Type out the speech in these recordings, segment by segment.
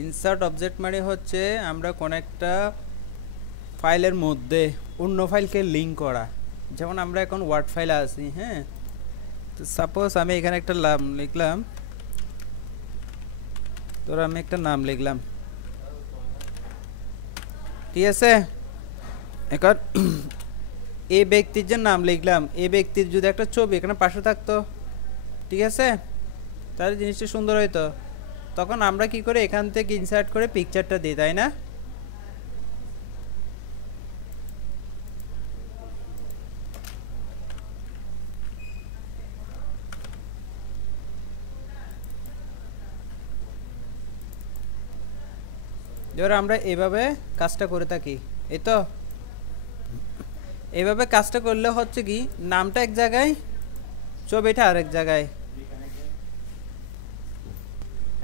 Insert object মানে হচ্ছে আমরা কোন একটা ফাইলের মধ্যে অন্য ফাইলকে লিঙ্ক করা। যেমন আমরা এখন ওয়ার্ড ফাইলে আছি, হ্যাঁ, তো সাপোজ আমি এখানে একটা নাম লিখলাম, আমি একটা নাম লিখলাম, ঠিক আছে। এখন এই ব্যক্তির যে নাম লিখলাম, এই ব্যক্তির যদি একটা ছবি এখানে পাশে থাকতো, ঠিক আছে, তাহলে জিনিসটা সুন্দর হইতো। তখন আমরা কি করে এখান থেকে ইনসার্ট করে পিকচারটা দিই, তাই না? এবার আমরা এভাবে কাজটা করে থাকি, এই তো। এভাবে কাজটা করলে হচ্ছে কি, নামটা এক জায়গায়, ছবিটা আরেক জায়গায়।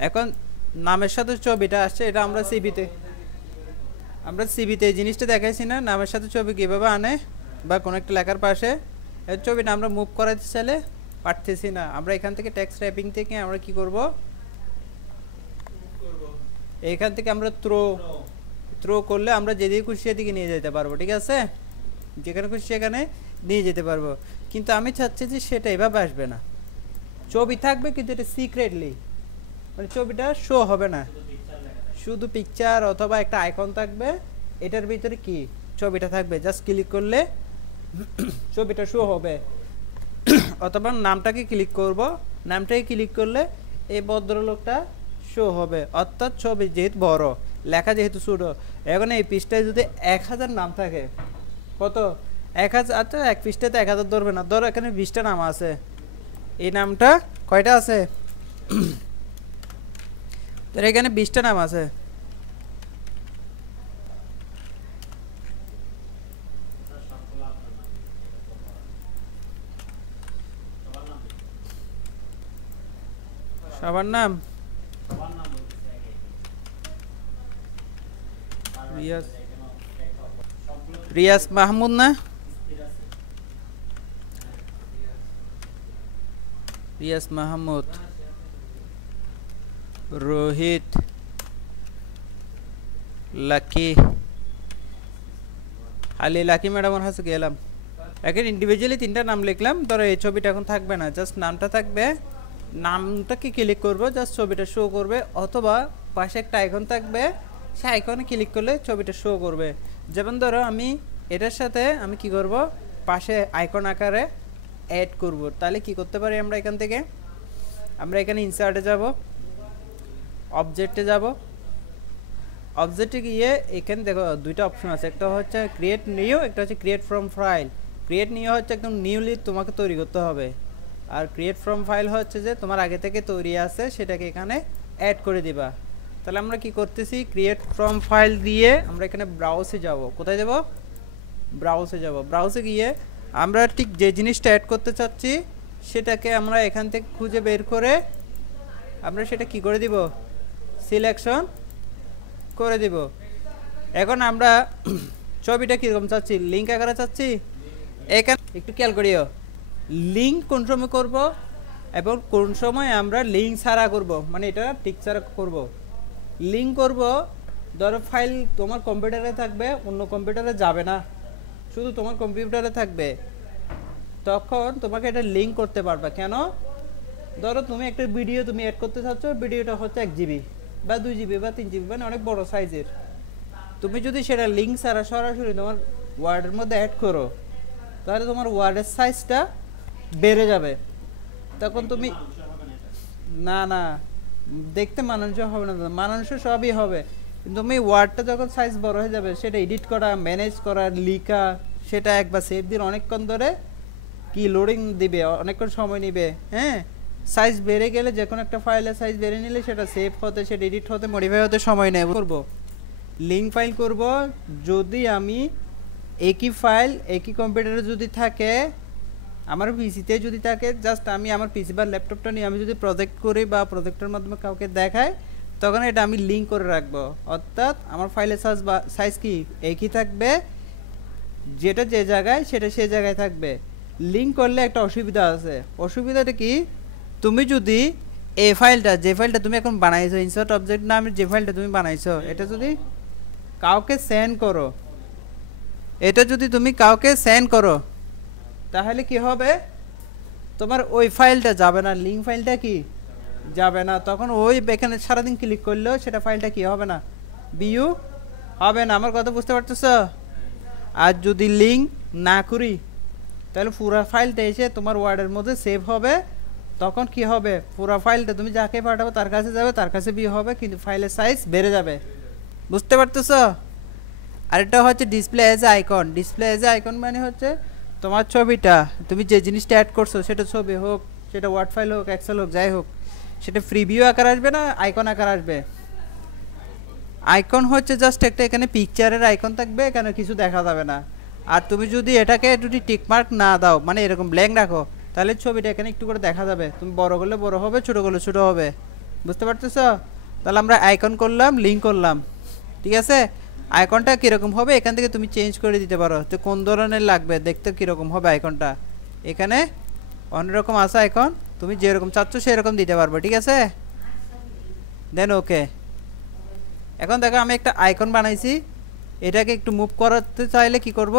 এখন নামের সাথে ছবিটা আসছে, এটা আমরা সিবিতে এই জিনিসটা দেখাইছি না, নামের সাথে ছবি কীভাবে আনে, বা কোনো একটা লেখার পাশে এর ছবিটা আমরা মুভ করাতে চাইলে পারতেছি না। আমরা এখান থেকে টেক্সট টাইপিং থেকে আমরা কি করব, এইখান থেকে আমরা থ্রো করলে আমরা যেদিকে খুশি সেদিকে নিয়ে যেতে পারবো, ঠিক আছে, যেখানে খুশি সেখানে নিয়ে যেতে পারবো। কিন্তু আমি চাচ্ছি যে সেটা এভাবে আসবে না, ছবি থাকবে কিন্তু এটা সিক্রেটলি, মানে ছবিটা শো হবে না, শুধু পিকচার অথবা একটা আইকন থাকবে, এটার ভিতরে কি ছবিটা থাকবে, জাস্ট ক্লিক করলে ছবিটা শো হবে। অথবা নামটাকে ক্লিক করব, নামটাকে ক্লিক করলে এই ভদ্রলোকটা শো হবে। অর্থাৎ ছবি যেহেতু বড়, লেখা যেহেতু ছোট, এখন এই পৃষ্ঠায় যদি 1000 নাম থাকে, কত 1000, আচ্ছা এক পৃষ্ঠাতে 1000 ধরবে না, ধরো এখানে 20টা নাম আছে, এই নামটা কয়টা আছে, তোর এখানে 20টা নাম আছে, সবার নাম রিয়াজ মাহমুদ না, রিয়াজ মাহমুদ, রোহিত, লাকি, আলী, লাকি ম্যাডামের কাছে গেলাম। এখন ইন্ডিভিজুয়ালি 3টা নাম লিখলাম, ধরো এই ছবিটা এখন থাকবে না, জাস্ট নামটা থাকবে, নামটাকে ক্লিক করবো, জাস্ট ছবিটা শো করবে। অথবা পাশে একটা আইকন থাকবে, সে আইকনে ক্লিক করলে ছবিটা শো করবে। যেমন ধরো আমি এটার সাথে আমি কি করব, পাশে আইকন আকারে অ্যাড করব। তাহলে কি করতে পারি আমরা এখান থেকে, আমরা এখানে ইনসার্টে যাব, অবজেক্টে যাব, অবজেক্টে গিয়ে এখানে দেখো 2টা অপশন আছে, একটা হচ্ছে ক্রিয়েট নিউ, একটা হচ্ছে create from file. Create new হচ্ছে একদম নিউলি তোমাকে তৈরি করতে হবে, আর ক্রিয়েট ফ্রম ফাইল হচ্ছে যে তোমার আগে থেকে তৈরি আছে সেটাকে এখানে অ্যাড করে দিবা। তাহলে আমরা কি করতেছি, ক্রিয়েট ফ্রম ফাইল দিয়ে আমরা এখানে ব্রাউজে যাব। কোথায় যাব, ব্রাউজে যাব। ব্রাউজে গিয়ে আমরা ঠিক যে জিনিসটা অ্যাড করতে চাচ্ছি সেটাকে আমরা এখান থেকে খুঁজে বের করে আমরা সেটা কি করে দিব, সিলেকশন করে দিব। এখন আমরা ছবিটা কীরকম চাচ্ছি, লিঙ্ক আকারে চাচ্ছি। এখানে একটু খেয়াল করিও, লিঙ্ক কোন সময় করব এবং কোন সময় আমরা লিঙ্ক ছাড়া করব, মানে এটা টিক ছাড়া করব। লিঙ্ক করব, ধরো ফাইল তোমার কম্পিউটারে থাকবে, অন্য কম্পিউটারে যাবে না, শুধু তোমার কম্পিউটারে থাকবে, তখন তোমাকে এটা লিঙ্ক করতে পারবে। কেন, ধরো তুমি একটা ভিডিও তুমি অ্যাড করতে চাচ্ছ, ভিডিওটা হচ্ছে 1 জিবি বা 2 জিবি বা 3 জিবি, মানে অনেক বড় সাইজের। তুমি যদি সেটা লিঙ্ক ছাড়া সরাসরি তোমার ওয়ার্ডের মধ্যে অ্যাড করো, তাহলে তোমার ওয়ার্ডের সাইজটা বেড়ে যাবে। তখন তুমি না না দেখতে মানানসই হবে না, মানানসই সবই হবে, কিন্তু তুমি ওয়ার্ডটা যখন সাইজ বড় হয়ে যাবে, সেটা এডিট করা, ম্যানেজ করা, লিখা, সেটা একবার সেভ দিন অনেকক্ষণ ধরে কি লোডিং দিবে, অনেকক্ষণ সময় নেবে। হ্যাঁ, সাইজ বেড়ে গেলে, যে কোনো একটা ফাইলের সাইজ বেড়ে নিলে সেটা সেভ হতে, সেটা এডিট হতে, মডিফাই হতে সময় নেব। করব লিঙ্ক ফাইল করব, যদি আমি একই ফাইল একই কম্পিউটারে যদি থাকে, আমার পিসিতে যদি থাকে, জাস্ট আমি আমার পিসি বা ল্যাপটপটা নিয়ে আমি যদি প্রজেক্ট করি বা প্রজেক্টের মাধ্যমে কাউকে দেখাই, তখন এটা আমি লিঙ্ক করে রাখবো। অর্থাৎ আমার ফাইলের সাইজ কি একই থাকবে, যেটা যে জায়গায় সেটা সে জায়গায় থাকবে। লিঙ্ক করলে একটা অসুবিধা আছে, অসুবিধাটা কি, তুমি যদি এই ফাইলটা, যে ফাইলটা তুমি এখন বানাইছো, ইনসার্ট অবজেক্ট নামের যে ফাইলটা তুমি বানাইছো, এটা যদি কাউকে সেন্ড করো, এটা যদি তুমি কাউকে সেন্ড করো, তাহলে কি হবে, তোমার ওই ফাইলটা যাবে না, লিঙ্ক ফাইলটা কি যাবে না, তখন ওই এখানে সারাদিন ক্লিক করলেও সেটা ফাইলটা কি হবে না, ভিউ হবে না। আমার কথা বুঝতে পারতেছো? আর যদি লিঙ্ক না করি, তাহলে পুরো ফাইলটা এসে তোমার ওয়ার্ডের মধ্যে সেভ হবে, তখন কি হবে, পুরো ফাইলটা তুমি যাকে পাঠাবো তার কাছে যাবে, তার কাছে ভিউ হবে, কিন্তু ফাইলের সাইজ বেড়ে যাবে। বুঝতে পারতেছো? আরেকটা হচ্ছে display as a icon. Display as a icon মানে হচ্ছে তোমার ছবিটা, তুমি যে জিনিসটা অ্যাড করছো, সেটা ছবি হোক, সেটা ওয়ার্ড ফাইল হোক, এক্সেল হোক, যাই হোক, সেটা প্রিভিউ আকার আসবে না আইকন আকার আসবে। আইকন হচ্ছে জাস্ট একটা এখানে পিকচারের আইকন থাকবে, এখানে কিছু দেখা যাবে না। আর তুমি যদি এটাকে যদি টিকমার্ক না দাও, মানে এরকম ব্ল্যাঙ্ক রাখো, তাহলে ছবিটা এখানে একটু করে দেখা যাবে, তুমি বড় করলে বড় হবে, ছোট করলে ছোট হবে। বুঝতে পারতেছো? তাহলে আমরা আইকন করলাম, লিঙ্ক করলাম, ঠিক আছে। আইকনটা কীরকম হবে এখান থেকে তুমি চেঞ্জ করে দিতে পারো, তো কোন ধরনের লাগবে, দেখতে কীরকম হবে আইকনটা, এখানে অন্যরকম আছে আইকন, তুমি যেরকম চাচ্ছ সেরকম দিতে পারবে, ঠিক আছে। দেন ওকে। এখন দেখো আমি একটা আইকন বানাইছি, এটাকে একটু মুভ করাতে চাইলে কি করব,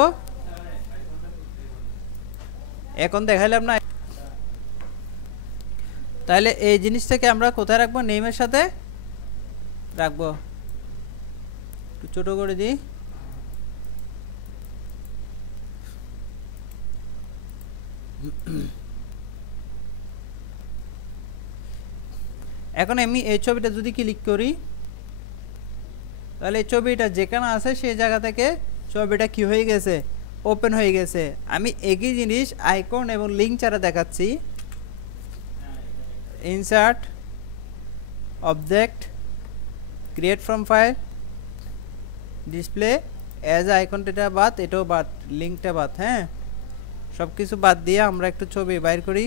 এখন দেখাইলাম না, তাহলে এই জিনিসটাকে আমরা কোথায় রাখবো, নেমের সাথে রাখবো, একটু ছোট করে দিই। এখন আমি এই ছবিটা যদি ক্লিক করি, তাহলে এই ছবিটা যেখানে আছে সেই জায়গা থেকে ছবিটা কি হয়ে গেছে, ওপেন হয়ে গেছে। আমি একই জিনিস আইকন এবং লিঙ্ক ছাড়া দেখাচ্ছি। Insert object, create from file, display as আইকনটা বাদ, এটাও বাদ, লিঙ্কটা বাদ, হ্যাঁ, সব কিছু বাদ দিয়ে আমরা একটু ছবি বাইর করি।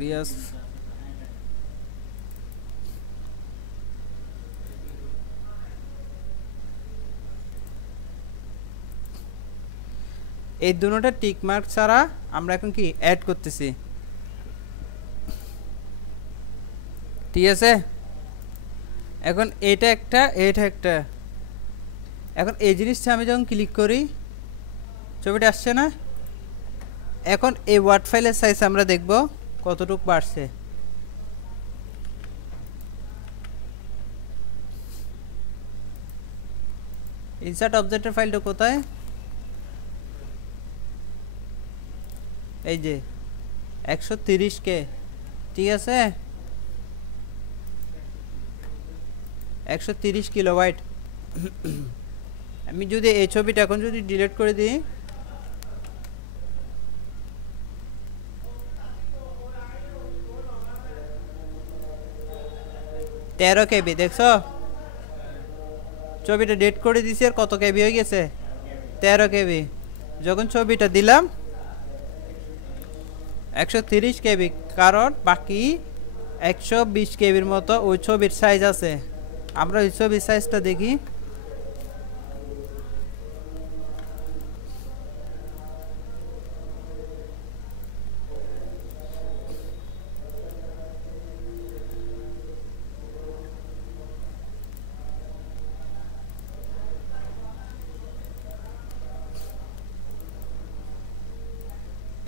রিয়াস এই দুটোটা টিক মার্ক ছাড়া আমরা এখন কি অ্যাড করতেছি, ঠিক আছে। এখন এটা একটা, এটা একটা, এখন এই জিনিসটা আমি যখন ক্লিক করি ছবিটা আসছে না। এখন এই ওয়ার্ড ফাইলের সাইজ আমরা দেখব কতটুকু বাড়ছে। ইনসার্ট অবজেক্টের ফাইলটা কোথায়, এই যে 130K, ঠিক আছে, 130 কিলোবাইট। আমি যদি এই ছবিটা এখন যদি ডিলিট করে দিই, 13 KB, দেখছো ছবিটা ডেট করে দিছি, আর কত কেবি হয়ে গেছে, 13 KB। যখন ছবিটা দিলাম 130 KB, কারণ বাকি 120 KBর মতো ওই ছবির সাইজ আছে। আমরা ওই ছবির সাইজটা দেখি।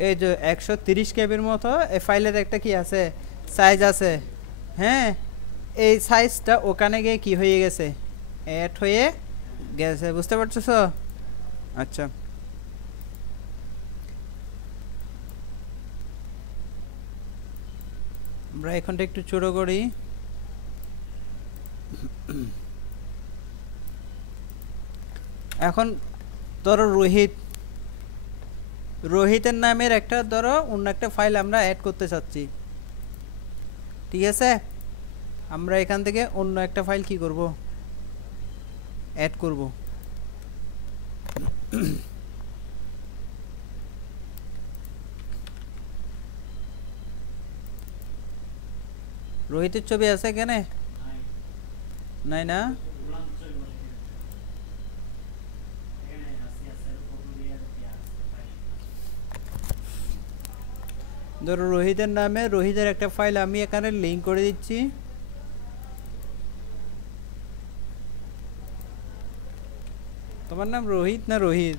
এই যে 130 KBর মতো এই ফাইলের একটা কি আছে, সাইজ আছে, হ্যাঁ। এই সাইজটা ওখানে গিয়ে কি হয়ে গেছে, অ্যাড হয়ে গেছে, বুঝতে পারছো? আচ্ছা, আমরা এখানটা একটু ছোট করি। এখন ধরো রোহিতের নামের একটা ধরো অন্য একটা ফাইল আমরা অ্যাড করতে চাচ্ছি, ঠিক আছে। আমরা এখান থেকে অন্য একটা ফাইল কি করব, অ্যাড করব। রোহিতের ছবি আছে এখানে, নাই না, ধরো রোহিতের নামে রোহিতের একটা ফাইল আমি এখানে লিংক করে দিচ্ছি। তোমার নাম রোহিত না রোহিত?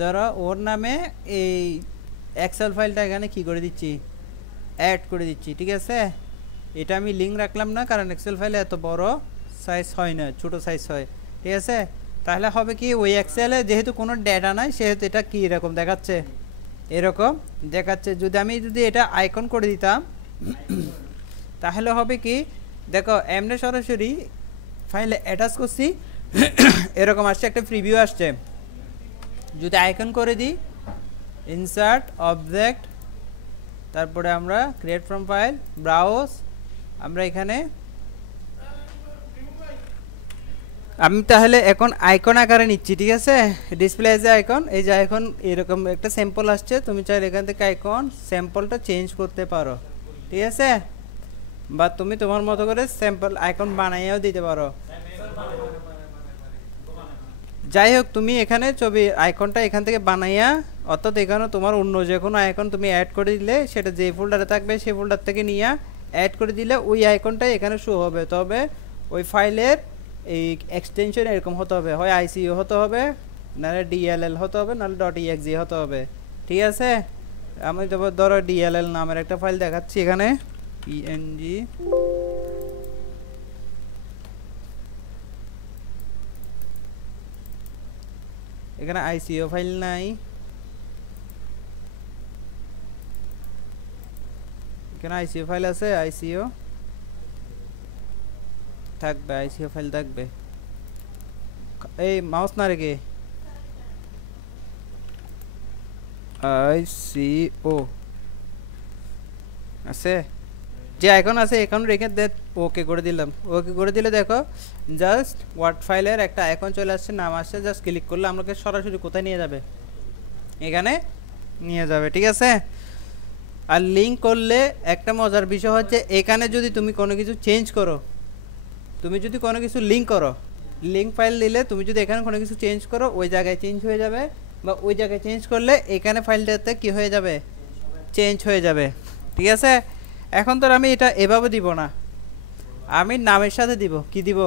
ধরো ওর নামে এই এক্সেল ফাইলটা এখানে কি করে দিচ্ছি, অ্যাড করে দিচ্ছি। ঠিক আছে, এটা আমি লিঙ্ক রাখলাম না, কারণ এক্সেল ফাইলে এত বড় সাইজ হয় না, ছোট সাইজ হয়। ঠিক আছে, তাহলে হবে কি, ওই এক্সেলে যেহেতু কোনো ডেটা নাই সেহেতু এটা কি এরকম দেখাচ্ছে, এরকম দেখাচ্ছে। যদি এটা আইকন করে দিতাম তাহলে হবে কি, দেখো এমনি সরাসরি ফাইলে অ্যাটাচ করছি এরকম আসছে, একটা প্রিভিউ আসছে। যদি আইকন করে দিই, ইনসার্ট অবজেক্ট, তারপরে আমরা ক্রিয়েট ফ্রম ফাইল, ব্রাউজ, আমরা এখানে আমি তাহলে এখন আইকন আকারে নিচ্ছি। ঠিক আছে, ডিসপ্লে এজ এ আইকন, এই যে আইকন এরকম একটা স্যাম্পল আসছে, তুমি চাইলে এখান থেকে আইকন স্যাম্পলটা চেঞ্জ করতে পারো। ঠিক আছে, বা তুমি তোমার মতো করে স্যাম্পল আইকন বানাইয়াও দিতে পারো। যাই হোক, তুমি এখানে ছবি আইকনটা এখান থেকে বানাইয়া, অর্থাৎ এখানে তোমার অন্য যে কোনো আইকন তুমি অ্যাড করে দিলে সেটা যে ফোল্ডারে থাকবে সেই ফোল্ডার থেকে নিয়ে অ্যাড করে দিলে ওই আইকনটাই এখানে শো হবে। তবে ওই ফাইলের এই এক্সটেনশন এরকম হতে হবে, হয় আইসিইউ হতে হবে, নাহলে ডিএলএল হতে হবে, নাহলে .exe হতে হবে। ঠিক আছে, আমি ধরো ডিএলএল নামের একটা ফাইল দেখাচ্ছি এখানে, পিএনজি। এখানে আইসিইউ ফাইল নাই, এখানে আইসিইউ ফাইল আছে, আইসিইউ থাকবে, আইসিইউ ফাইল থাকবে। এই মাউস না রেখে আইসিইউ আছে, যে আইকন আছে এখন রেখে ওকে করে দিলাম। ওকে করে দিলে দেখো জাস্ট ওয়ার্ড ফাইলের একটা আইকন চলে আসছে, নাম আসছে, জাস্ট ক্লিক করলে আমাকে সরাসরি কোথায় নিয়ে যাবে, এখানে নিয়ে যাবে। ঠিক আছে, আর লিঙ্ক করলে একটা মজার বিষয় হচ্ছে, এখানে যদি তুমি কোনো কিছু চেঞ্জ করো, তুমি যদি কোনো কিছু লিঙ্ক করো, লিঙ্ক ফাইল দিলে তুমি যদি এখানে কোনো কিছু চেঞ্জ করো ওই জায়গায় চেঞ্জ হয়ে যাবে, বা ওই জায়গায় চেঞ্জ করলে এখানে ফাইলটাতে কি হয়ে যাবে, চেঞ্জ হয়ে যাবে। ঠিক আছে, এখন তো আমি এটা এভাবে দিব না, আমি নামের সাথে দিব। কি দিব,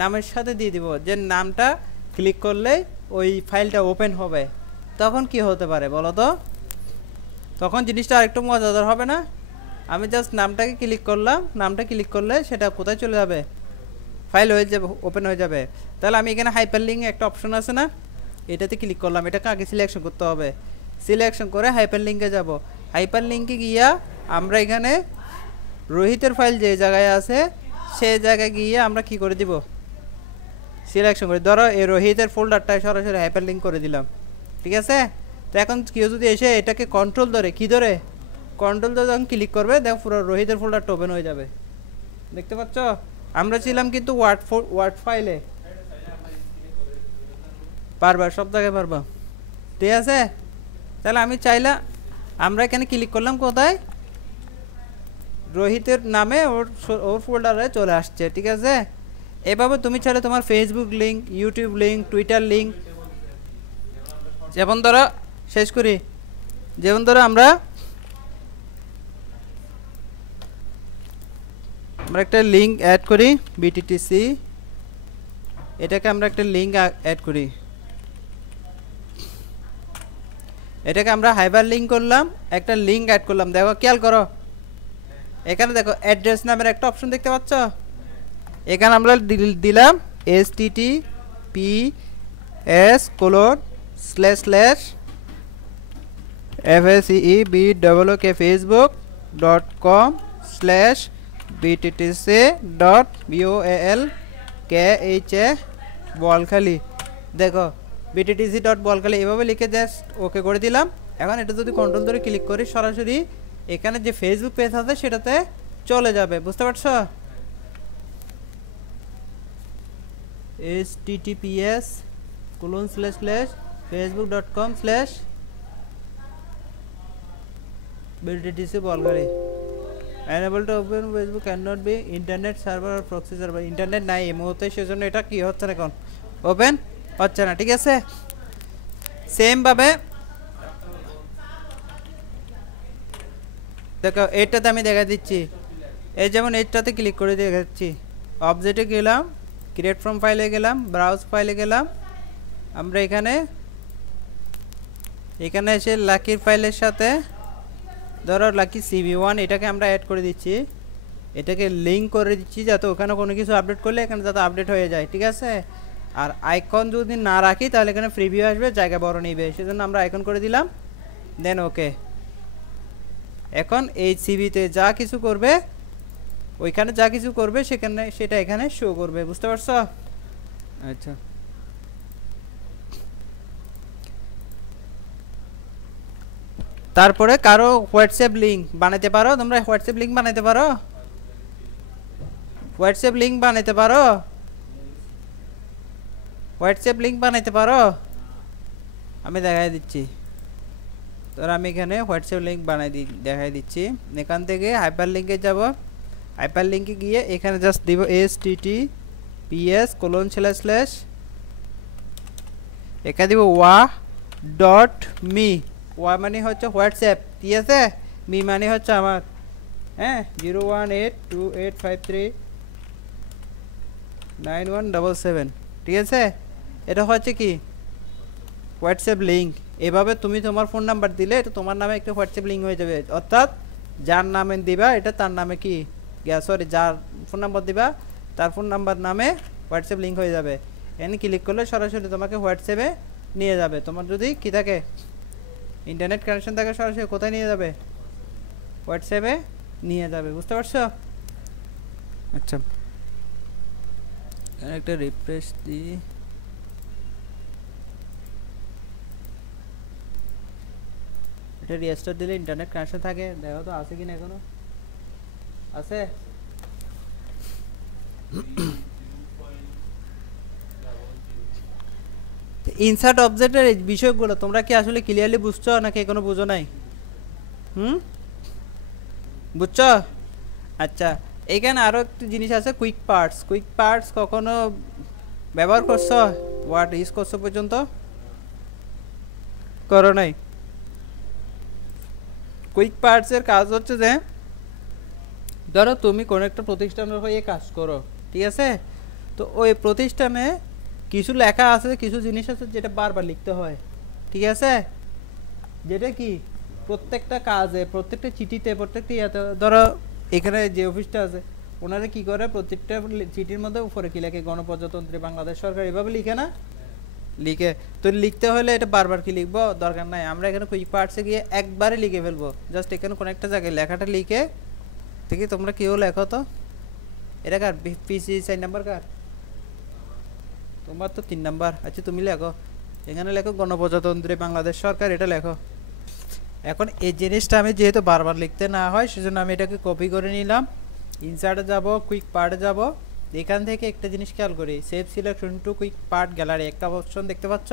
নামের সাথে দিয়ে দিব, যে নামটা ক্লিক করলে ওই ফাইলটা ওপেন হবে। তখন কি হতে পারে বলো তো, তখন জিনিসটা আরেকটু মজাদার হবে না? আমি জাস্ট নামটাকে ক্লিক করলাম, নামটা ক্লিক করলে সেটা কোথায় চলে যাবে, ফাইল হয়ে যাবে, ওপেন হয়ে যাবে। তাহলে আমি এখানে হাইপার লিঙ্ক একটা অপশন আছে না, এটাতে ক্লিক করলাম, এটাকে আগে সিলেকশন করতে হবে, সিলেকশন করে হাইপার লিঙ্কে যাব। হাইপার লিঙ্কে গিয়া আমরা এখানে রোহিতের ফাইল যে জায়গায় আছে সেই জায়গায় গিয়ে আমরা কি করে দিব, সিলেকশন করে, ধরো এই রোহিতের ফোল্ডারটায় সরাসরি হাইপার লিঙ্ক করে দিলাম। ঠিক আছে, তো এখন কেউ যদি এসে এটাকে কন্ট্রোল ধরে, কি ধরে, কন্ট্রোল ধরে যখন ক্লিক করবে দেখো পুরো রোহিতের ফোল্ডারটা ওপেন হয়ে যাবে। দেখতে পাচ্ছ, আমরা ছিলাম কিন্তু ওয়ার্ড ফাইলে, পারবা সব জায়গায় পারবা। ঠিক আছে, তাহলে আমি চাইলাম, আমরা এখানে ক্লিক করলাম কোথায়, রোহিতের নামে ওর ফোল্ডারে চলে আসছে। ঠিক আছে, এভাবে তুমি চাইলে তোমার Facebook link, YouTube link, Twitter link, যেমন ধরো শেষ করি, যেমন ধরো আমরা একটা লিঙ্ক অ্যাড করি, বিটিটিসি, এটাকে আমরা একটা লিঙ্ক অ্যাড করি, এটাকে আমরা হাইপার লিঙ্ক করলাম, একটা লিঙ্ক অ্যাড করলাম। দেখো খেয়াল করো, এখানে দেখো অ্যাড্রেস নামের একটা অপশন দেখতে পাচ্ছ, এখানে আমরা দিলাম https://facebook.com/bttc.boalkha বলখালি। দেখো bttc.boalkhali এভাবে লিখে জাস্ট ওকে করে দিলাম। এখন এটা যদি কন্ট্রোল ধরে ক্লিক করি সরাসরি এখানে যে ফেসবুক পেজ আছে সেটাতে চলে যাবে, বুঝতে পারছো? https://facebook.com/bttc.boalkhali enable to open Facebook cannot be internet server or proxy server। Internet নাই এই মুহূর্তে, সেজন্য এটা কি হচ্ছে না, এখন ওপেন হচ্ছে না। ঠিক আছে, সেম ভাবে দেখো এইটাতে আমি দেখা দিচ্ছি, এই যেমন এইটাতে ক্লিক করে দেখাচ্ছি। অবজেক্টে গেলাম, ক্রিয়েট ফ্রম ফাইলে গেলাম, ব্রাউজ ফাইলে গেলাম, আমরা এখানে এসে লাকির ফাইলের সাথে ধরো লাকি CV1 এটাকে আমরা অ্যাড করে দিচ্ছি, এটাকে লিঙ্ক করে দিচ্ছি যাতে ওখানে কোনো কিছু আপডেট করলে এখানে যাতে আপডেট হয়ে যায়, ঠিক আছে। আর আইকন যদি না রাখি তাহলে এখানে প্রিভিউ আসবে, জায়গা বড় নেবে, সেজন্য আমরা আইকন করে দিলাম, দেন ওকে। এখন এই সিভিতে যা কিছু করবে, ওইখানে যা কিছু করবে সেখানে সেটা এখানে শো করবে, বুঝতে পারছো? আচ্ছা, তারপরে কারো হোয়াটসঅ্যাপ লিঙ্ক বানাইতে পারো তোমরা, হোয়াটসঅ্যাপ লিঙ্ক বানাইতে পারো, হোয়াটসঅ্যাপ লিঙ্ক বানাইতে পারো, হোয়াটসঅ্যাপ লিঙ্ক বানাইতে পারো, আমি দেখাই দিচ্ছি। ধর আমি এখানে হোয়াটসঅ্যাপ লিঙ্ক দেখাই দিচ্ছি। এখান থেকে হাইপার লিঙ্কে যাব, হাইপার লিঙ্কে গিয়ে এখানে জাস্ট দিব https:// এখানে দিব wa.me, ওয়া মানে হচ্ছে হোয়াটসঅ্যাপ, ঠিক আছে, মি মানে হচ্ছে আমার, হ্যাঁ 01828539177, ঠিক আছে। এটা হচ্ছে কি হোয়াটসঅ্যাপ লিঙ্ক। এভাবে তুমি তোমার ফোন নাম্বার দিলে এটা তোমার নামে একটা হোয়াটসঅ্যাপ লিঙ্ক হয়ে যাবে, অর্থাৎ যার নামে দিবা এটা তার নামে কি সরি যার ফোন নাম্বার দিবা তার ফোন নাম্বার নামে হোয়াটসঅ্যাপ লিঙ্ক হয়ে যাবে। এখানে ক্লিক করলে সরাসরি তোমাকে হোয়াটসঅ্যাপে নিয়ে যাবে। তোমার যদি কি থাকে ইন্টারনেট কানেকশন থাকে সরাসরি কোথায় নিয়ে যাবে, হোয়াটসঅ্যাপে নিয়ে যাবে, বুঝতে পারছো? আচ্ছা, একটা রিফ্রেশ দিই, এটা রিস্টার্ট দিলে ইন্টারনেট কানেকশন থাকে, দেখো তো আছে কিনা, এখনো আছে। ইনসার্ট অবজেক্টের এই বিষয়গুলো তোমরা কি আসলে ক্লিয়ারলি বুঝছো নাকি এখনো বুঝো নাই? বুঝছো? আচ্ছা, এখানে আরো একটা জিনিস আছে, কুইক পার্টস। কুইক পার্টস কখনো ব্যবহার করছো, ওয়ার্ড ইউজ করছো পর্যন্ত? করো নাই। কুইক পার্টসের কাজ হচ্ছে যে ধরো তুমি কোনো একটা প্রতিষ্ঠানের হয়ে কাজ করো, ঠিক আছে, তো ওই প্রতিষ্ঠানে কিছু লেখা আছে, কিছু জিনিস আছে যেটা বারবার লিখতে হয়, ঠিক আছে, যেটা কি প্রত্যেকটা কাজে, প্রত্যেকটা চিঠিতে, প্রত্যেকটা ইয়াতে, ধরো এখানে যে অফিসটা আছে ওনারা কি করে প্রত্যেকটা চিঠির মধ্যে উপরে কি লেখে, গণপ্রজাতন্ত্রী বাংলাদেশ সরকার, এভাবে লিখে না, লিখে। তো লিখতে হলে এটা বারবার কি লিখবো, দরকার নাই, আমরা এখানে কুইক পার্টসে গিয়ে একবারে লিখে ফেলবো, জাস্ট এখানে কোনো একটা জায়গায় লেখাটা লিখে দেখি তোমরা কেউ লেখো তো, এটা কার পিসি 4 নাম্বার কার, তোমার তো 3 নাম্বার, আচ্ছা তুমি লেখো, এখানে লেখো গণপ্রজাতন্ত্রী বাংলাদেশ সরকার, এটা লেখো। এখন এই জিনিসটা আমি যেহেতু বারবার লিখতে না হয় সেজন্য আমি এটাকে কপি করে নিলাম, ইনসার্টে যাব, কুইক পার্টে যাব, এখান থেকে একটা জিনিস খেয়াল করি, save selection to quick part gallery একটা অপশন দেখতে পাচ্ছ,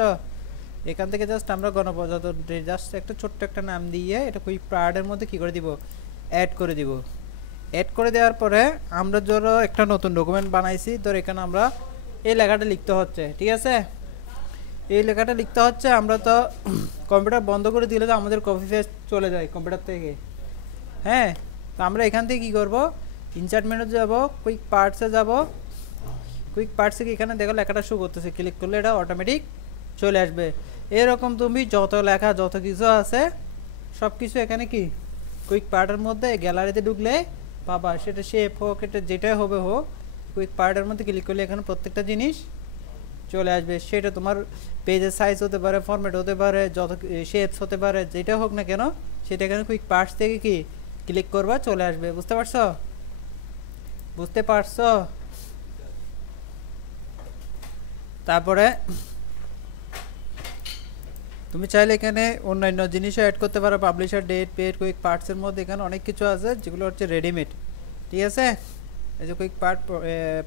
এখান থেকে জাস্ট আমরা গণপ্রজাতন্ত্রী জাস্ট একটা ছোট্ট একটা নাম দিয়ে এটা কুইক পার্টের মধ্যে কি করে দিব, অ্যাড করে দিব। অ্যাড করে দেওয়ার পরে আমরা ধরো একটা নতুন ডকুমেন্ট বানাইছি, ধর এখানে আমরা এই লেখাটা লিখতে হচ্ছে, ঠিক আছে, এই লেখাটা লিখতে হচ্ছে, আমরা তো কম্পিউটার বন্ধ করে দিলে তো আমাদের কপি পেস্ট চলে যায় কম্পিউটার থেকে, হ্যাঁ, তো আমরা এখান থেকে কী করবো, ইনসার্ট মেনু যাব, কুইক পার্টসে যাব, কুইক পার্টসে কি এখানে দেখো লেখাটা শো করতেছে, ক্লিক করলে এটা অটোমেটিক চলে আসবে। এরকম তুমি যত লেখা যত কিছু আছে সব কিছু এখানে কি কুইক পার্টের মধ্যে গ্যালারিতে ঢুকলে পাবা, সেটা শেপ হোক, এটা যেটাই হবে হোক, কুইক পার্টের মধ্যে ক্লিক করলে এখানে প্রত্যেকটা জিনিস চলে আসবে। সেটা তোমার পেজের সাইজ হতে পারে, ফরম্যাট হতে পারে, যত শেপস হতে পারে, যেটা হোক না কেন সেটা এখানে কুইক পার্টস থেকে কি ক্লিক করবা চলে আসবে, বুঝতে পারছো? বুঝতে পারছো? তারপরে তুমি চাইলে এখানে অন্যান্য জিনিসও অ্যাড করতে পারো, পাবলিশার ডেট, পেড, কুইক পার্টসের মধ্যে এখানে অনেক কিছু আছে যেগুলো হচ্ছে রেডিমেড, ঠিক আছে। এই যে কুইক পার্ট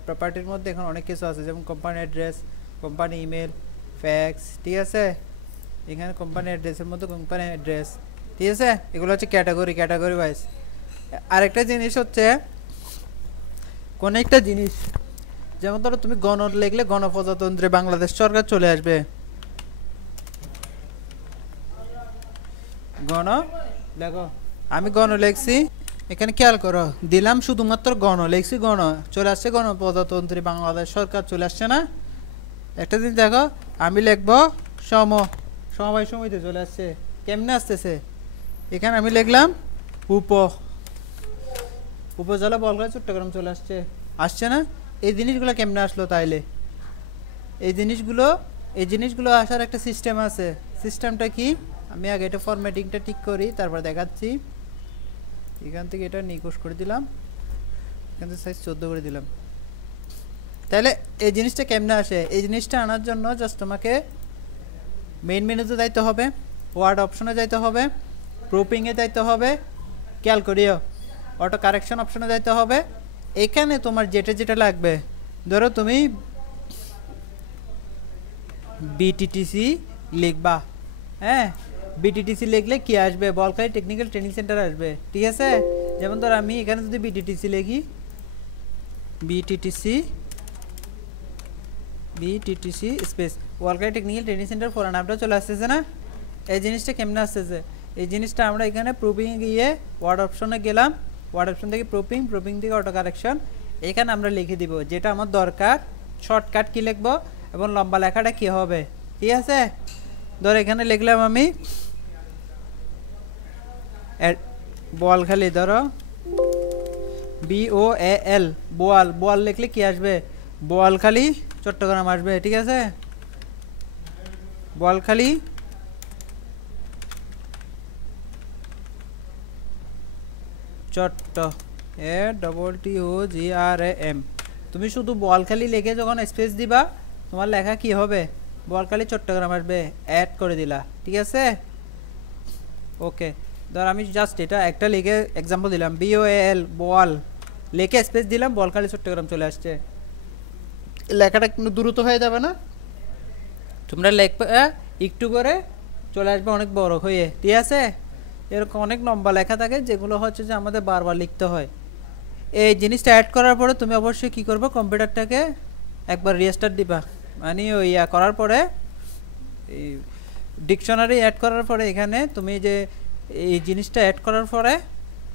প্রপার্টির মধ্যে এখানে অনেক কিছু আছে, যেমন company address, company email, fax, ঠিক আছে, এখানে কোম্পানি অ্যাড্রেসের মধ্যে কোম্পানি অ্যাড্রেস, ঠিক আছে, এগুলো হচ্ছে ক্যাটাগরি, ক্যাটাগরি ওয়াইজ। আরেকটা জিনিস হচ্ছে কোন একটা জিনিস, যেমন ধরো তুমি গণ লিখলে গণপ্রজাতন্ত্রী বাংলাদেশ সরকার চলে আসবে, গণ লেখো, আমি গণ লিখছি, এখানে খেয়াল করো, দিলাম শুধুমাত্র গণ লিখছি, গণ চলে আসছে, গণপ্রজাতন্ত্রী বাংলাদেশ সরকার চলে আসছে না। একটা দিন দেখো, আমি লিখবো সমবায় সমিতি চলে আসছে। কেমনে আসতেছে? এখানে আমি লিখলাম উপজেলা বলগাঁ চট্টগ্রাম চলে আসছে না। এই জিনিসগুলো কেমনে আসলো তাইলে? এই জিনিসগুলো আসার একটা সিস্টেম আছে। সিস্টেমটা কি? আমি আগে এটা ফরম্যাটিংটা ঠিক করি, তারপর দেখাচ্ছি। এখান থেকে এটা নিকোষ করে দিলাম, এখান থেকে সাইজ 14 করে দিলাম। তাহলে এই জিনিসটা কেমনে আসে? এই জিনিসটা আনার জন্য জাস্ট তোমাকে মেইন মেনুতে যাইতে হবে, ওয়ার্ড অপশনে যাইতে হবে, গ্রুপিংয়ে যাইতে হবে, খেয়াল করিও অটো কারেকশন অপশনে যাইতে হবে। এখানে তোমার যেটা যেটা লাগবে, ধরো তুমি বিটিটিসি লিখবা, হ্যাঁ, বিটিটিসি লিখলে কি আসবে? বলখালি টেকনিক্যাল ট্রেনিং সেন্টার আসবে, ঠিক আছে। যেমন ধর আমি এখানে যদি বিটিটিসি লিখি, BTTC space Balkhali technical training centre পুরো নামটা চলে আসতেছে না। এই জিনিসটা কেমনে আসতেছে? এই জিনিসটা আমরা এখানে প্রুফিং গিয়ে ওয়ার্ড অপশনে গেলাম, ওয়ার্ড অপশন থেকে প্রুফিং থেকে অটো কারেকশন, এখানে আমরা লিখে দিব যেটা আমার দরকার। শর্টকাট কি লিখবো এবং লম্বা লেখাটা কি হবে, ঠিক আছে। ধর এখানে লিখলাম আমি বোয়ালখালী, ধরো BOAL, বোয়াল লিখলে কি আসবে? বোয়ালখালী চট্টগ্রাম আসবে, ঠিক আছে। বোয়ালখালী TOGRAM। তুমি শুধু বোয়ালখালী লিখে যখন স্পেস দিবা, তোমার লেখা কি হবে? বোয়ালখালী চট্টগ্রাম আসবে, অ্যাড করে দিলা, ঠিক আছে। ওকে, ধর আমি জাস্ট এটা একটা লিখে এক্সাম্পল দিলাম, BOAL বোয়াল লিখে স্পেস দিলাম, বোয়ালখালী চট্টগ্রাম চলে আসছে। লেখাটা কিন্তু দ্রুত হয়ে যাবে না? তোমরা লিখবে একটু করে চলে আসবে অনেক বড় হয়ে, ঠিক আছে। এরকম অনেক লম্বা লেখা থাকে যেগুলো হচ্ছে যে আমাদের বারবার লিখতে হয়। এই জিনিসটা অ্যাড করার পরে তুমি অবশ্যই কী করবে? কম্পিউটারটাকে একবার রিস্টার্ট দিবা, মানে ওই করার পরে এই ডিকশনারি অ্যাড করার পরে এখানে তুমি যে এই জিনিসটা অ্যাড করার পরে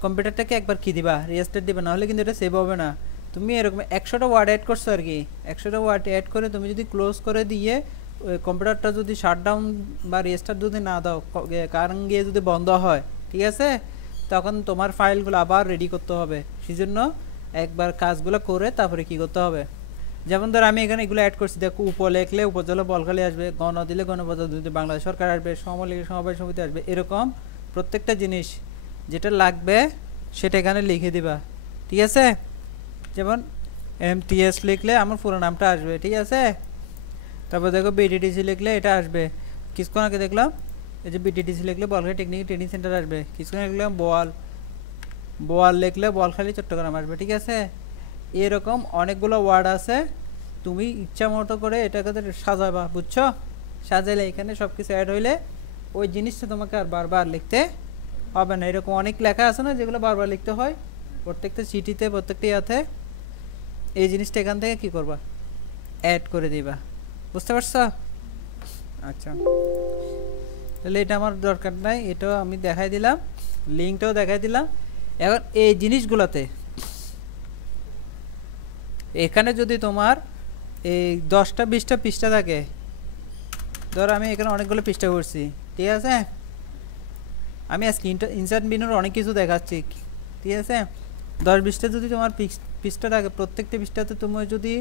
কম্পিউটারটাকে একবার কী দিবা? রিস্টার্ট দিবা, নাহলে কিন্তু এটা সেভ হবে না। তুমি এরকম 100টা ওয়ার্ড অ্যাড করছো আর কি, 100টা ওয়ার্ড অ্যাড করে তুমি যদি ক্লোজ করে দিয়ে কম্পিউটারটা যদি শাটডাউন বা রিস্টার্ট যদি না দাও, কারণ গিয়ে যদি বন্ধ হয়, ঠিক আছে, তখন তোমার ফাইলগুলো আবার রেডি করতে হবে। সেজন্য একবার কাজগুলো করে তারপরে কি করতে হবে। যেমন ধর আমি এখানে এগুলো অ্যাড করছি, দেখো লিখলে উপজেলা বলখালী আসবে, গণ দিলে গণপ্রজাতন্ত্রী বাংলাদেশ সরকার আসবে, লিখলে সমবায় সমিতি আসবে। এরকম প্রত্যেকটা জিনিস যেটা লাগবে সেটা এখানে লিখে দিবা, ঠিক আছে। যেমন MTS লিখলে আমার পুরো নামটা আসবে, ঠিক আছে। তারপর দেখো BTTC লিখলে এটা আসবে। কিছুক্ষণ আগে দেখলাম এই যে BTTC লিখলে বলখালী টেকনিক্যাল ট্রেনিং সেন্টার আসবে। কিছুক্ষণ আগে লিখলাম বোয়াল লিখলে বলখালী চট্টগ্রাম আসবে, ঠিক আছে। এরকম অনেকগুলো ওয়ার্ড আছে, তুমি ইচ্ছা মতো করে এটাকে সাজাবা, বুঝছো। সাজাইলে এখানে সব কিছু অ্যাড হইলে ওই জিনিসটা তোমাকে আর বারবার লিখতে হবে না। এরকম অনেক লেখা আছে না যেগুলো বারবার লিখতে হয় প্রত্যেকটা চিঠিতে, প্রত্যেকটা ইয়াতে। এই জিনিসটা এখান থেকে কি করবা? অ্যাড করে দিবা, বুঝতে পারছো? আচ্ছা, তাহলে এটা আমার দরকার নাই, এটাও আমি দেখাই দিলাম, লিঙ্কটাও দেখাই দিলাম। এখন এই জিনিসগুলোতে এখানে যদি তোমার এই 10টা 20টা পৃষ্ঠা থাকে, ধর আমি এখানে অনেকগুলো পৃষ্ঠা করছি, ঠিক আছে। আমি আজকে ইনসার্ট মেনুর অনেক কিছু দেখাচ্ছি, ঠিক আছে। 10-20টা যদি তোমার পৃষ্ঠা থাকে, প্রত্যেকটা পৃষ্ঠাতে তুমি যদি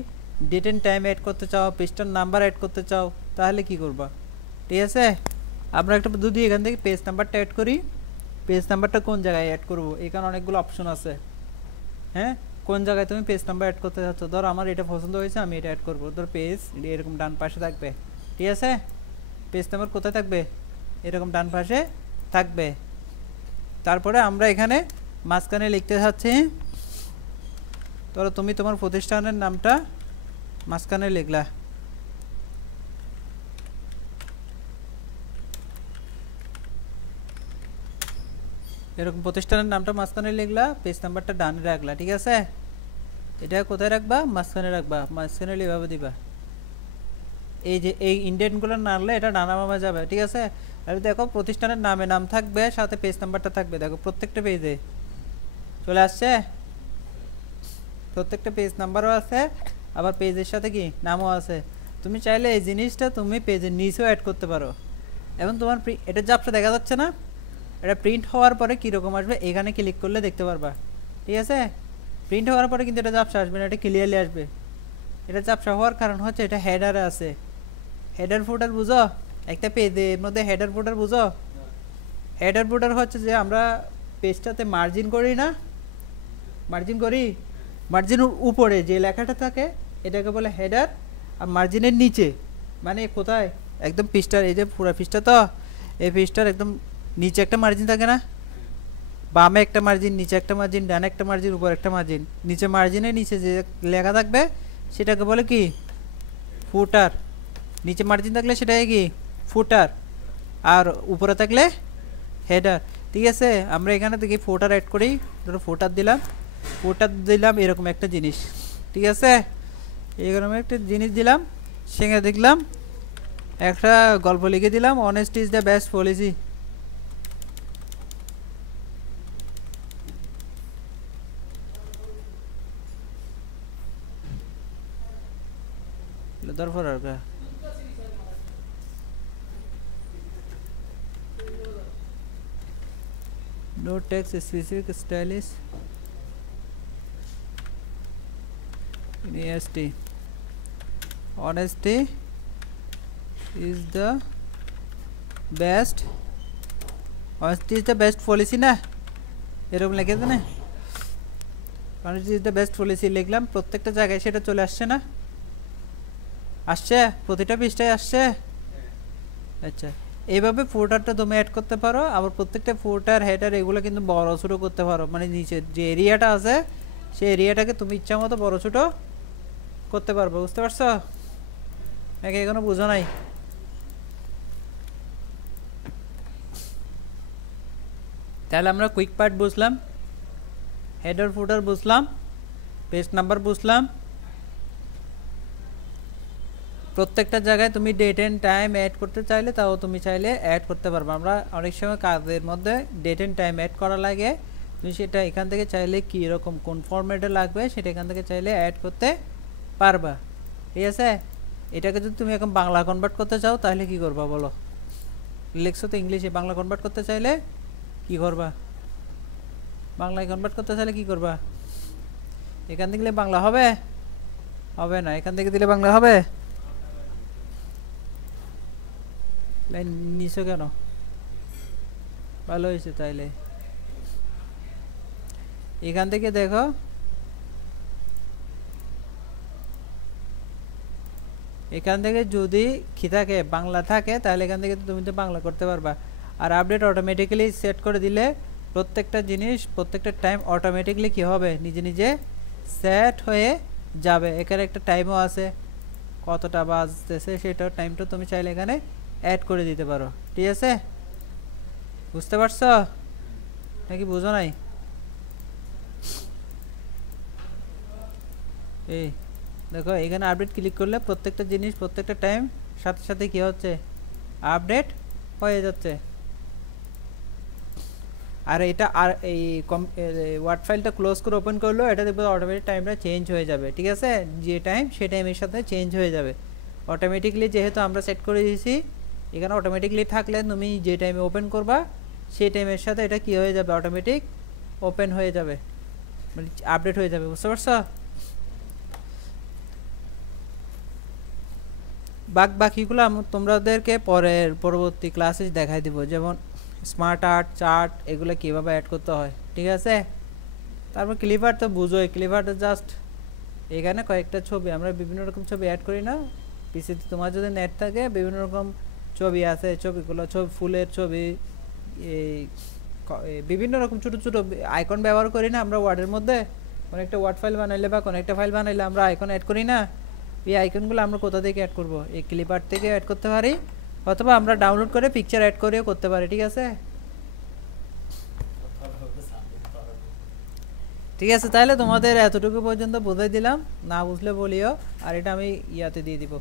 ডেট অ্যান্ড টাইম অ্যাড করতে চাও, পৃষ্ঠার নাম্বার অ্যাড করতে চাও, তাহলে কি করবা? ঠিক আছে, আমরা একটা যদি এখান থেকে পেজ নাম্বারটা অ্যাড করি, পেজ নাম্বারটা কোন জায়গায় অ্যাড করব? এখানে অনেকগুলো অপশন আছে, হ্যাঁ। কোন জায়গায় তুমি পেজ নাম্বার অ্যাড করতে চাচ্ছ? ধর আমার এটা পছন্দ হয়েছে, আমি এটা অ্যাড করবো। ধর পেজ এরকম ডান পাশে থাকবে, ঠিক আছে। পেজ নাম্বার কোথায় থাকবে? এরকম ডান পাশে থাকবে। তারপরে আমরা এখানে মাঝখানে লিখতে চাচ্ছি, ধরো তুমি তোমার প্রতিষ্ঠানের নামটা মাঝখানে লিখলা, এরকম প্রতিষ্ঠানের নামটা মাঝখানে লিখলা, পেজ নাম্বারটা ডানে রাখলা, ঠিক আছে। এটা কোথায় রাখবা? মাঝখানে রাখবা, মাঝখানে এভাবে দিবা। এই যে এই ইন্ডেন্টগুলো নাড়লে এটা ডানা বামে যাবে, ঠিক আছে। তাহলে দেখো প্রতিষ্ঠানের নামে নাম থাকবে, সাথে পেজ নাম্বারটা থাকবে, দেখো প্রত্যেকটা পেজে চলে আসছে, প্রত্যেকটা পেজ নাম্বারও আছে, আবার পেজের সাথে কি নামও আছে। তুমি চাইলে এই জিনিসটা তুমি পেজের নিচেও অ্যাড করতে পারো। এবং তোমার এটা জাবটা দেখা যাচ্ছে না, এটা প্রিন্ট হওয়ার পরে কীরকম আসবে এখানে ক্লিক করলে দেখতে পারবা, ঠিক আছে। প্রিন্ট হওয়ার পরে কিন্তু এটা জাবসা আসবে না, এটা ক্লিয়ারলি আসবে। এটা জাবসা হওয়ার কারণ হচ্ছে এটা হেডারে আছে, হেডার ফুটার বুঝো, একটা পেজের মধ্যে হেডার ফুটার বুঝো। হেডার ফুটার হচ্ছে যে আমরা পেজটাতে মার্জিন করি না, মার্জিন করি, মার্জিনের উপরে যে লেখাটা থাকে এটাকে বলে হেডার, আর মার্জিনের নিচে মানে কোথায় একদম পৃষ্ঠার, এই যে পুরো পৃষ্ঠা, তো এই পৃষ্ঠার একদম নিচে একটা মার্জিন থাকে না, বামে একটা মার্জিন, নিচে একটা মার্জিন, ডানে একটা মার্জিন, উপরে একটা মার্জিন, নিচে মার্জিনের নিচে যে লেখা থাকবে সেটাকে বলে কি ফুটার। নিচে মার্জিন থাকলে সেটাকে কি ফুটার, আর উপরে থাকলে হেডার, ঠিক আছে। আমরা এখানে থেকে ফুটার অ্যাড করি, ধরো ফুটার দিলাম, ফুটার দিলাম এরকম একটা জিনিস, ঠিক আছে, এরকম একটা জিনিস দিলাম। সেখানে দেখলাম একটা গল্প লিখে দিলাম, honest is the best policy. দরকার আর কা no text specific stylish in AST. Honesty is the best, honesty is the best policy না, এরকম লিখে দেন না, honesty is the best policy লিখলাম, প্রত্যেকটা জায়গায় সেটা চলে আসছে না, আসছে প্রতিটা পৃষ্ঠায় আসছে। আচ্ছা, এইভাবে ফুটারটা তুমি অ্যাড করতে পারো, আবার প্রত্যেকটা ফুটার হেডার এগুলো কিন্তু বড় ছোটো করতে পারো, মানে নিচে যে এরিয়াটা আছে সেই এরিয়াটাকে তুমি ইচ্ছা মতো বড় ছোটো করতে পারবো, বুঝতে পারছো নাকি এখনো বুঝো নাই? তাহলে আমরা কুইক পার্ট বুঝলাম, হেডার ফুটার বুঝলাম, পেজ নাম্বার বুঝলাম, প্রত্যেকটা জায়গায় তুমি ডেট এন্ড টাইম অ্যাড করতে চাইলে তাও তুমি চাইলে অ্যাড করতে পারবে। আমরা অনেক সময় কাজের মধ্যে ডেট এন্ড টাইম অ্যাড করা লাগে, তুমি সেটা এখান থেকে চাইলে কী রকম কোন ফরম্যাটে লাগবে সেটা এখান থেকে চাইলে অ্যাড করতে পারবা, ঠিক আছে। এটাকে যদি তুমি এখন বাংলা কনভার্ট করতে চাও তাহলে কি করবা বলো, লিখছো তো ইংলিশে, বাংলা কনভার্ট করতে চাইলে কি করবা, বাংলায় কনভার্ট করতে চাইলে কি করবা, এখান থেকে দিলে বাংলা হবে, হবে না, এখান থেকে দিলে বাংলা হবে, লাইন নিচে কেন, ভালো হয়েছে। তাইলে এখান থেকে দেখো এখান থেকে যদি কি থাকে বাংলা থাকে তাহলে এখান থেকে তুমি তো বাংলা করতে পারবা। আর আপডেট অটোমেটিক্যালি সেট করে দিলে প্রত্যেকটা জিনিস প্রত্যেকটা টাইম অটোমেটিক্যালি কি হবে নিজে নিজে সেট হয়ে যাবে। এখানে একটা টাইমও আছে, কতটা বাজতেছে সেটা টাইমটা তুমি চাইলে এখানে অ্যাড করে দিতে পারো, ঠিক আছে। বুঝতে পারছো নাকি বুঝো নাই? এই দেখো এখানে আপডেট ক্লিক করলে প্রত্যেকটা জিনিস প্রত্যেকটা টাইম সাথে সাথে কি হচ্ছে আপডেট হয়ে যাচ্ছে। আর এটা আর এই ওয়ার্ড ফাইলটা ক্লোজ করে ওপেন করলেও এটা দেখবে অটোমেটিক টাইমটা চেঞ্জ হয়ে যাবে, ঠিক আছে। যে টাইম সে টাইমের সাথে চেঞ্জ হয়ে যাবে অটোমেটিকলি, যেহেতু আমরা সেট করে দিয়েছি। এখানে অটোমেটিকলি থাকলে তুমি যে টাইমে ওপেন করবা সেই টাইমের সাথে এটা কি হয়ে যাবে অটোমেটিক ওপেন হয়ে যাবে, মানে আপডেট হয়ে যাবে, বুঝতে পারছো। বাকিগুলো তোমাদেরকে পরবর্তী ক্লাসে দেখাই দিব, যেমন স্মার্ট আর্ট চার্ট এগুলো কীভাবে অ্যাড করতে হয়, ঠিক আছে। তারপর ক্লিপার তো বুঝোই, ক্লিপারটা জাস্ট এখানে কয়েকটা ছবি আমরা বিভিন্ন রকম ছবি অ্যাড করি না পিসিতে, তোমার যদি নেট থাকে বিভিন্ন রকম ছবি আছে, ছবিগুলো ফুলের ছবি, এই বিভিন্ন রকম ছোটো ছোটো আইকন ব্যবহার করি না আমরা ওয়ার্ডের মধ্যে। কোনো একটা ওয়ার্ড ফাইল বানাইলে বা কোনো একটা ফাইল বানাইলে আমরা আইকন অ্যাড করি না, এই আইকনগুলো আমরা কোথা থেকে অ্যাড করব, এই ক্লিপার থেকে অ্যাড করতে পারি, অথবা আমরা ডাউনলোড করে পিকচার অ্যাড করেও করতে পারি, ঠিক আছে। ঠিক আছে, তাহলে তোমাদের এতটুকু পর্যন্ত বুঝাই দিলাম, না বুঝলে বলিও, আর এটা আমি ইয়াতে দিয়ে দিব।